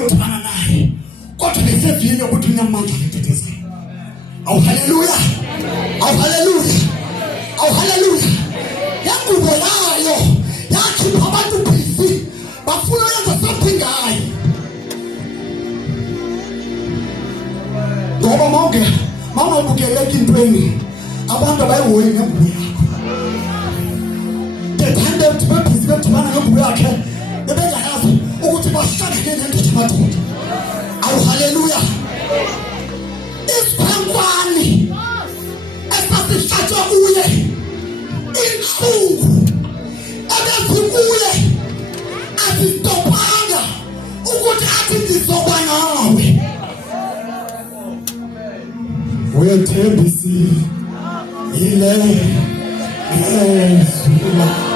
udibana naye kodwa besevile ukuthi unyamandla ngetetezini. Awu haleluya, awu haleluya, awu haleluya. Yakubo yayo yakhipha abantu busy bafuna yenza something ngayo. Ngoba mama ubukeleka intweni abantu abayihoyi ngembuyo yakho. Bethanda ukuthi bebhizi bedibana ngembuyo yakhe bebengayazi ukuthi bahlangene nento madoda. Awu haleluya. Isikhwankwane esasihlatshwa kuye inhlungu ebezikuye asistopanga ukuthi athi ndizoba nawe. Wethembisi ile Yesula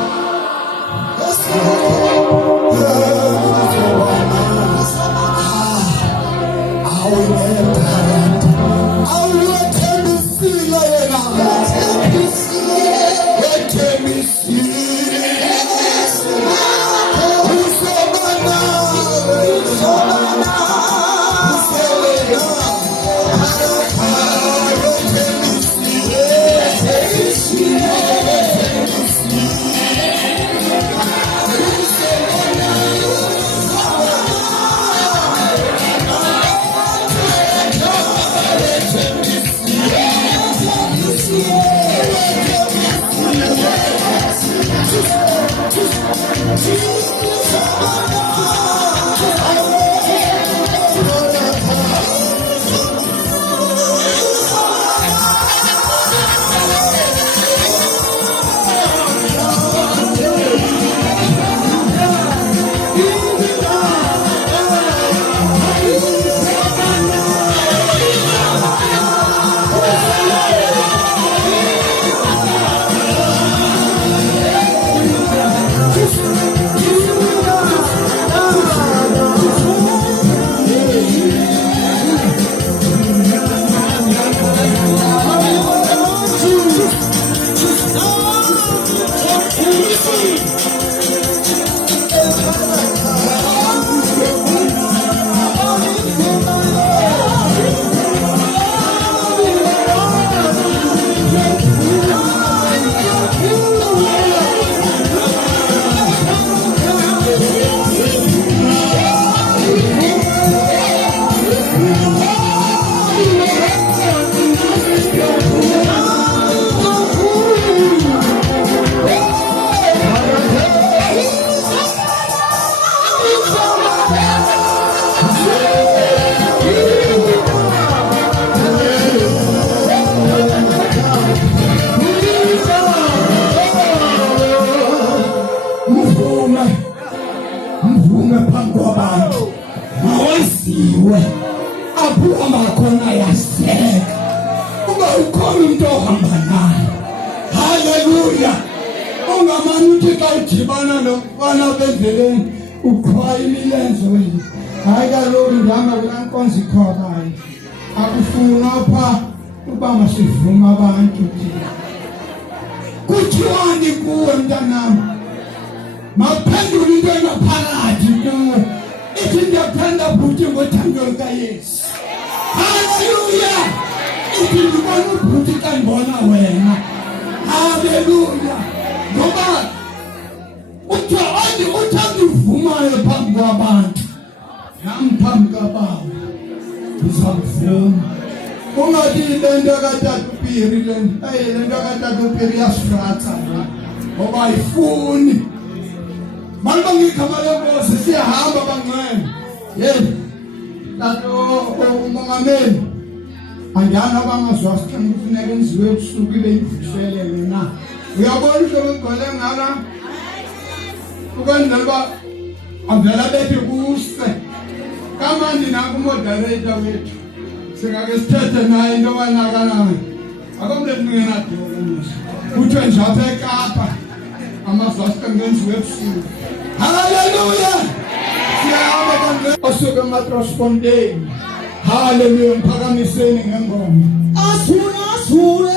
haleluya mphakamiseni ngengoma asule afuna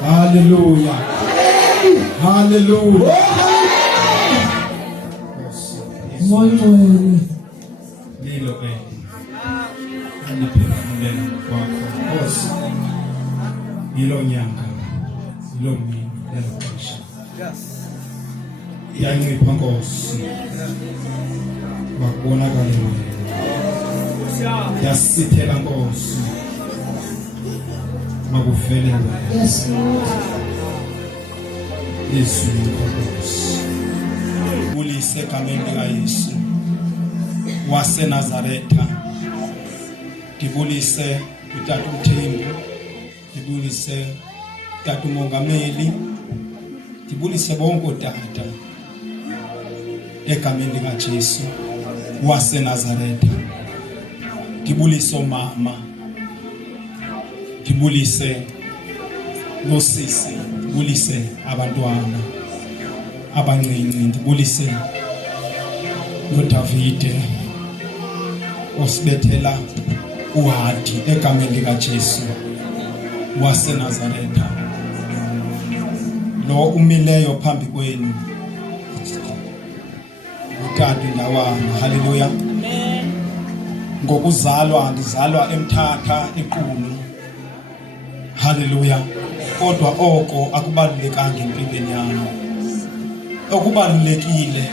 Hallelujah. Hallelujah. Lilo aniphefumlela kwakho Nkosi. Yilo nyanga, yilo mini lelo xesha. Iyancipha Nkosi. Bakubonakala wena. Yasithela Nkosi. Makuvele wena. Yes, Lord. Yesu Nkosi. Bulise egameni likaYesu waseNazaretha. Ngibulise uTata uMthembu, ngibulise uTata uMongameli, ngibulise bonke otata egameni likaJesu waseNazaretha. Ngibulise omama, ngibulise nosisi, ngibulise abantwana abancinci, ngibulise noDavide osibethela uHadi egameni likaJesu waseNazaretha. Lo umileyo phambi kwenu uTata ndawana. Haleluya. Amen. Ngokuzalwa ndizalwa eMthatha eQunu. Haleluya. Kodwa oko akubalulekanga empilweni yami. Okubalulekile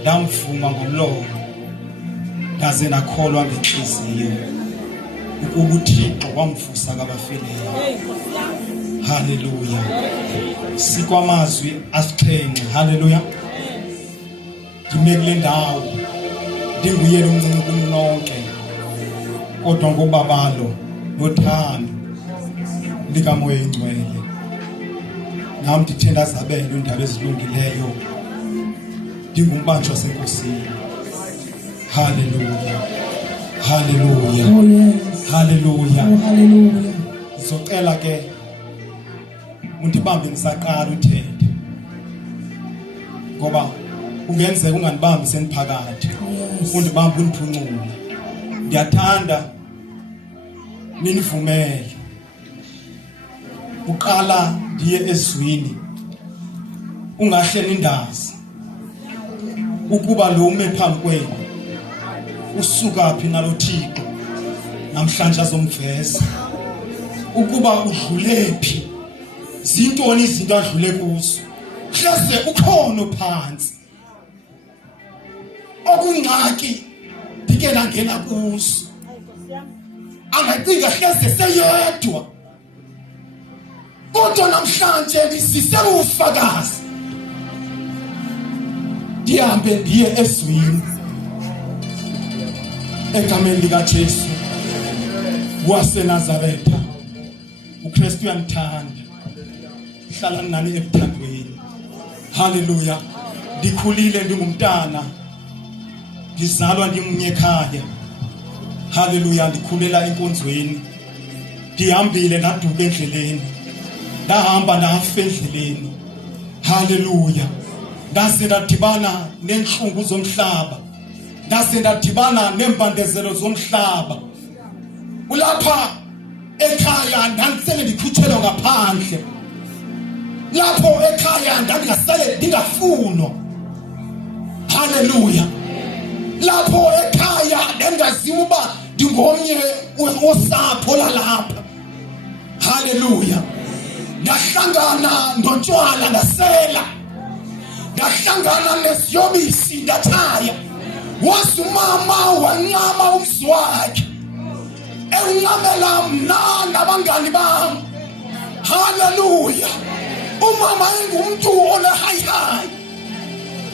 ndamvuma ngomlomo ndaze nakholwa ngenhliziyo ukuba uThixo wamvusa kabafileyo. Haleluya. Sikwamazwi asixhenxe. Haleluya. Ngime kule ndawo ndinguyena omncinci kunonke, kodwa ngobabalo nothando likaMoya Oyingcwele nami ndithe ndazabela indaba ezilungileyo ndingumbanjwa seNkosini. Hallelujah. Hallelujah. Oh, yes. Hallelujah. Oh, hallelujah. Ngizocela ke undibambe ngisaqala uthethe, ngoba ungenzeka unganibambi seniphakathi. Undibambe uniphunqule. Ndiyathanda ninivumele uqala ndiye ezwini ungahle nindazi ukuba lo ume phambi kwenu usuka phi nalo Thixo namhlanje azomveza ukuba udlule phi, zintoni izinto adlule kuzo. Hleze ukhono phansi okungxaki dike nangena kuzo, angacinga hleze seyedwa. Kodwa namhlanje ndisise ufakazi, ndihambe ndiye ezwini egameni likaJesu waseNazaretha. uKristu uyamthanda, hlala nani ebuthandweni. Haleluya. Ndikhulile ndingumntana, ngizalwa ndimnyekhaya. Haleluya. Ndikhulela enkonzweni, ndihambile ndaduka endleleni, ndahamba ndafa endleleni. Haleluya. Ndaze ndadibana nenhlungu zomhlaba, ndaze ndadibana nempandezelo zomhlaba. Ulapha ekhaya ndandisele ndikhutshelwa ngaphandle, lapho ekhaya ndandingasele ndingafunwa. Haleluya. Lapho ekhaya ndangaziwa uba ndingomnye wosapho lalapha. Haleluya. Ndahlangana nontshwala ndasela, ndahlangana neziyobisi ndatshaya. Wazi umama wancama umzi wakhe, encamela mna nabangani bam. Haleluya. Umama engumntu olehayihayi,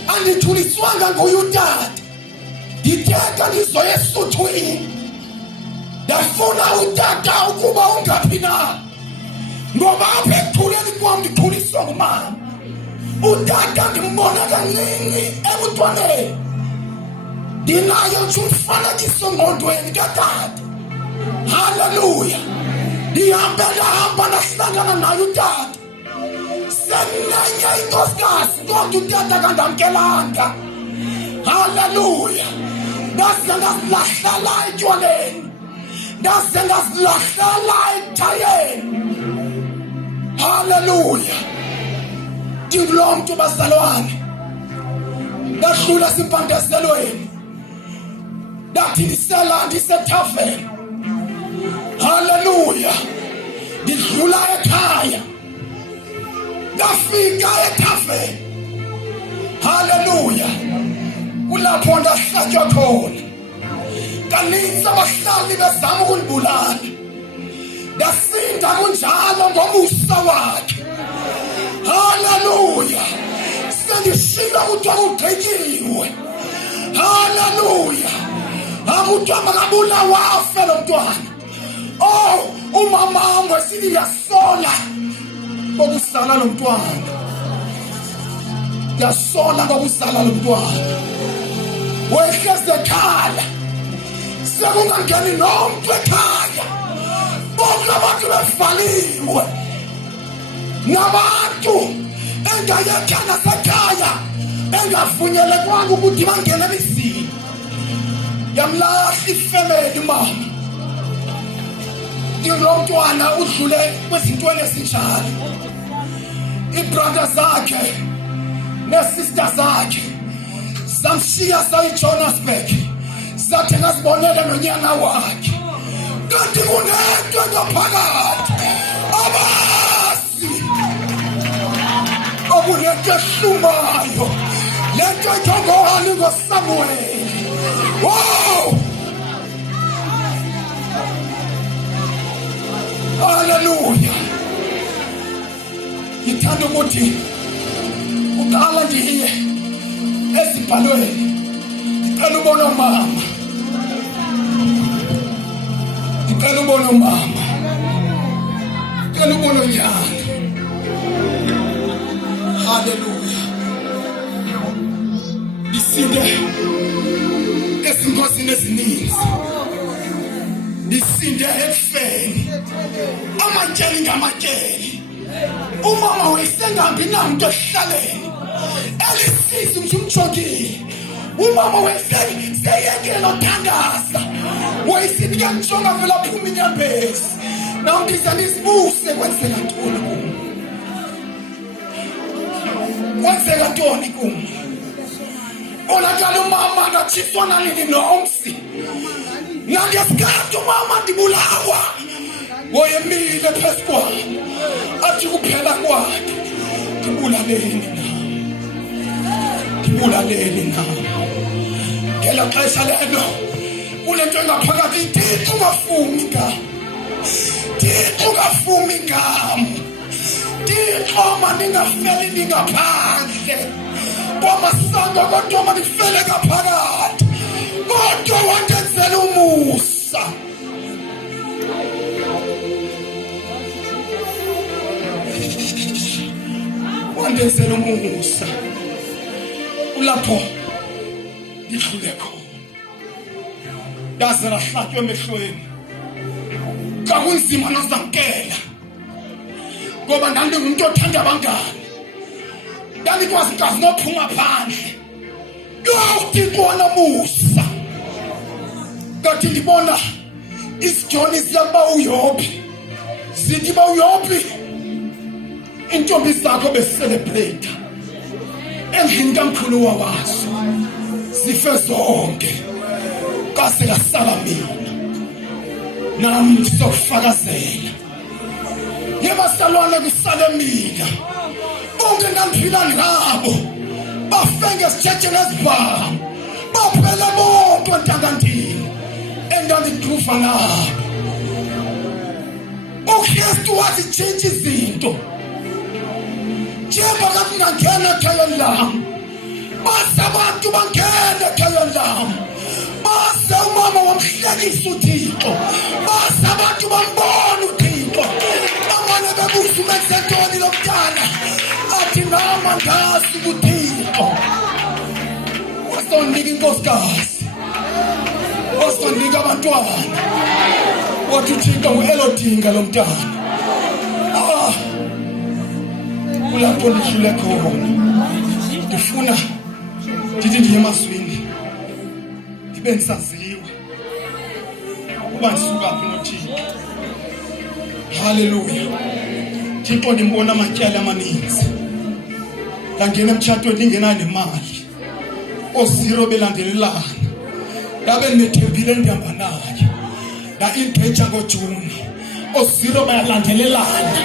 andithuliswanga nguye utata. Ndithetha ndizoya esuthwini, ndafuna utata ukuba ungaphi na, ngoba apha ekuthuleni kwam ndithuliswa ngumama. Utata ndimbona kancinci ebuntwaneni, Ndinayo nje umfanekiso engqondweni kaTata. Haleluya. Ndihamba nahlangana naye uTata. Senenye inkosikazi kodwa uTata kandamkelanga. Haleluya. Ndaze ngasilahlela etywaleni. Ndaze ngasilahlela ethayeni. Haleluya. Ndingulo mntu bazalwane. Ndahlula simpandezelweni. Ndathi ndisela ndisethaveni. Haleluya. Ndidlula ekhaya. Ndafika ethaveni. Haleluya. Kulapho ndahlatywa khona. Kaninzi abahlali bezama ukundibulala. Ndasinda kunjalo ngomusa wakhe. Haleluya. Sendishilo kuthiwa kugqityiwe. Haleluya. Akuthiwa makabulawa afe lo mntwana. Oh, umamam wesithi yasola kokuzala lo mntwana. Yasola kokuzala lo mntwana. Wehleze ekhala. Sekungangeni nomuntu ekhaya. Bonke abantu bevaliwe. Nabantu engayethana sekhaya engavunyelekwanga ukuthi bangene emizini. Yamlahla ifemeli mama. Lo mntwana udlule kwezintweni ezinjalo. Ibrother zakhe nesister zakhe zamshiya sayiJohannesburg. Zathi ngazibonela nonyana wakhe. Kanti kunento ngaphakathi. Abasi. Okunento ehlumayo. Lento ethongwana ngoSamuel. Wow! Hallelujah. Ngithanda ukuthi uqala ndiye ezibhalweni. Ngicela ubone umama. Ngicela ubone umama. Ngicela ubone unyana. Hallelujah. Isinde esingozini ezininzi. Isinde ekufeni. Amatyeli ngamatyeli. Umama wayesengahambi namuntu ehlaleni. Elisizi umjongile. Umama wayeseyekela uthandaza. Wayesithi kuyanjonga vele aphuma inyembezi. Nawungiza nisibuse kwenzeka ntoni kuwe. Kwenzeka ntoni kuwe. Olakala umama ngatshiswa nalini nomsi. Nangesikhathi umama ndibulawa. Woyemile phezu kwakhe. Athi kuphela kwakhe. Ndibulaleni na. Ndibulaleni na. Ngela xesha lelo. Kunento engaphakathi ithi ungafumi ngam. Ndithi ungafumi ngam. Ndithi mandingafeli ndingaphandle. Kwamasanga kodwa mandifele ngaphakathi. Kodwa wandenzela umusa. Wandenzela umusa. Ulapho ndidlule khona. Ndaze ngahlatywa emehlweni. Kwakunzima nozamkela. Ngoba ndandingumuntu othanda abangani. Ndandikwazi ngazi nophuma phandle. Uthixo wanamusa. Kanti ndibona isijoni siyaba uYobhi. Sithi ba uYobhi. Intombi zakho besicelebrate. Endlini kamkhulu wawaso. Zife zonke. Kase ngasala mina. Nami sokufakazela. Yebasalwane kusale mina. Bonke ngangiphila ngabo. Bafenge sithethe nezibhamu. Baphela bonke ntangantini. Endandidruva nabo. uKristu wathi tshintsha izinto. Njengoba kungangena ekhayeni lami. Base abantu bangena ekhayeni lami. Base umama wamhlekisa uThixo. Base abantu bambona uThixo. Bamane bebuza umenze ntoni lo mntana. Athi nami angazi uThixo. Wasondika inkosikazi. abantwana. Wathi uThixo ngu-Elodinga lo mntana. Kulapho ndidlule khona. Ndifuna ndithi ndiye emazwini ndibe ndisaziwa ukuba ndisuka phi noThixo. Haleluya. Thixo ndimbona amatyala amaninzi. Ndangena emtshatweni ndingenayo nemali. Oosiro belandelelana. Ndabe ndinethembile ndihamba naye. Ndaingeja ngoJuni. Oosiro bayalandelelana.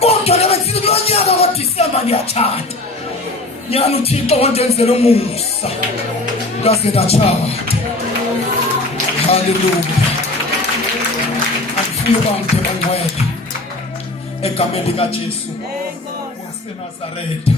Kodwa ndabe ndisithi kulo nyaka ngoDisemba ndiyatshata. Nyani uThixo wandenzela umusa. Ngaze ndatshata. Haleluya. Andifuni uba mntu bangcwele egameni likaJesu waseNazaretha.